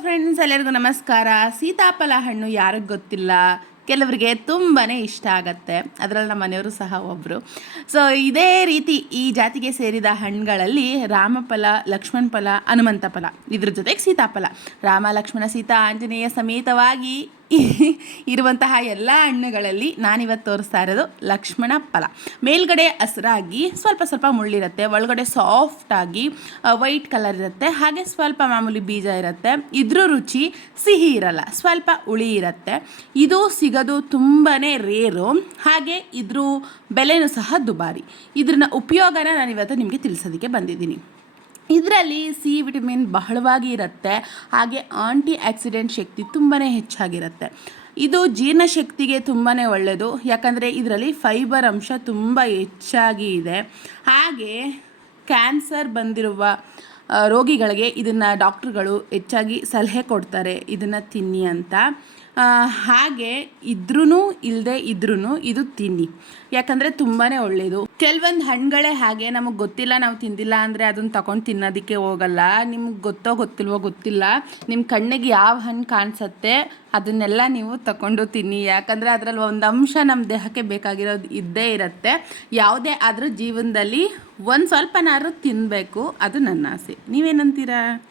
Friends ಎಲ್ಲರಿಗೂ ನಮಸ್ಕಾರ. ಸೀತಾಫಲ ಹಣ್ಣು ಯಾರಿಗೆ ಗೊತ್ತಿಲ್ಲ? ಕೆಲವರಿಗೆ ತುಂಬಾ ಇಷ್ಟ ಆಗುತ್ತೆ. ಅದರಲ್ಲಿ ನಮ್ಮ ಮನೆಯವರು ಸಹ ಒಬ್ಬರು ಸೊ ಇದೇ ರೀತಿ ಈ ಜಾತಿಗೆ ಸೇರಿದ ಹಣ್ಣುಗಳಲ್ಲಿ ರಾಮಫಲ, ಲಕ್ಷ್ಮಣ ಫಲ, ಹನುಮಂತ ಫಲ. ಇದ್ರ ಜೊತೆಗೆ ಸೀತಾಫಲ. ರಾಮ, ಲಕ್ಷ್ಮಣ, ಸೀತಾ, ಆಂಜನೇಯ ಸಮೇತವಾಗಿ ಇರುವಂತಹ ಎಲ್ಲ ಹಣ್ಣುಗಳಲ್ಲಿ ನಾನಿವತ್ತು ತೋರಿಸ್ತಾ ಇರೋದು ಲಕ್ಷ್ಮಣ ಫಲ. ಮೇಲ್ಗಡೆ ಹಸಿರಾಗಿ ಸ್ವಲ್ಪ ಸ್ವಲ್ಪ ಮುಳ್ಳಿರುತ್ತೆ, ಒಳಗಡೆ ಸಾಫ್ಟಾಗಿ ವೈಟ್ ಕಲರ್ ಇರುತ್ತೆ, ಹಾಗೆ ಸ್ವಲ್ಪ ಮಾಮೂಲಿ ಬೀಜ ಇರುತ್ತೆ. ಇದ್ರ ರುಚಿ ಸಿಹಿ ಇರಲ್ಲ, ಸ್ವಲ್ಪ ಹುಳಿ ಇರುತ್ತೆ. ಇದು ಸಿಗೋದು ತುಂಬಾ ರೇರು ಹಾಗೆ ಇದ್ರ ಬೆಲೆನೂ ಸಹ ದುಬಾರಿ. ಇದ್ರನ್ನ ಉಪಯೋಗನ ನಾನಿವತ್ತು ನಿಮಗೆ ತಿಳಿಸೋದಕ್ಕೆ ಬಂದಿದ್ದೀನಿ. ಇದರಲ್ಲಿ ಸಿ ವಿಟಮಿನ್ ಬಹಳವಾಗಿ ಇರುತ್ತೆ. ಹಾಗೆ ಆಂಟಿ ಆಕ್ಸಿಡೆಂಟ್ ಶಕ್ತಿ ತುಂಬಾ ಹೆಚ್ಚಾಗಿರುತ್ತೆ. ಇದು ಜೀರ್ಣಶಕ್ತಿಗೆ ತುಂಬಾ ಒಳ್ಳೆಯದು ಯಾಕಂದರೆ ಇದರಲ್ಲಿ ಫೈಬರ್ ಅಂಶ ತುಂಬ ಹೆಚ್ಚಾಗಿ ಇದೆ. ಹಾಗೆ ಕ್ಯಾನ್ಸರ್ ಬಂದಿರುವ ರೋಗಿಗಳಿಗೆ ಇದನ್ನು ಡಾಕ್ಟ್ರುಗಳು ಹೆಚ್ಚಾಗಿ ಸಲಹೆ ಕೊಡ್ತಾರೆ, ಇದನ್ನು ತಿನ್ನಿ ಅಂತ. ಹಾಗೆ ಇದ್ರೂ ಇಲ್ಲದೆ ಇದ್ರೂ ಇದು ತಿನ್ನಿ. ಯಾಕಂದರೆ ತುಂಬಾ ಒಳ್ಳೆಯದು ಕೆಲವೊಂದು ಹಣ್ಣುಗಳೇ ಹಾಗೆ ನಮಗೆ ಗೊತ್ತಿಲ್ಲ, ನಾವು ತಿಂದಿಲ್ಲ ಅಂದರೆ ಅದನ್ನು ತಗೊಂಡು ತಿನ್ನೋದಕ್ಕೆ ಹೋಗಲ್ಲ. ನಿಮ್ಗೆ ಗೊತ್ತೋ ಗೊತ್ತಿಲ್ವೋ ಗೊತ್ತಿಲ್ಲ. ನಿಮ್ಮ ಕಣ್ಣಿಗೆ ಯಾವ ಹಣ್ಣು ಕಾಣಿಸುತ್ತೆ ಅದನ್ನೆಲ್ಲ ನೀವು ತಗೊಂಡು ತಿನ್ನಿ. ಯಾಕಂದರೆ ಅದರಲ್ಲಿ ಒಂದು ಅಂಶ ನಮ್ಮ ದೇಹಕ್ಕೆ ಬೇಕಾಗಿರೋದು ಇದ್ದೇ ಇರುತ್ತೆ. ಯಾವುದೇ ಆದರೂ ಜೀವನದಲ್ಲಿ ಒಂದು ಸ್ವಲ್ಪನಾದ್ರೂ ತಿನ್ನಬೇಕು ಅದು ನನ್ನ ಆಸೆ. ನೀವೇನಂತೀರಾ?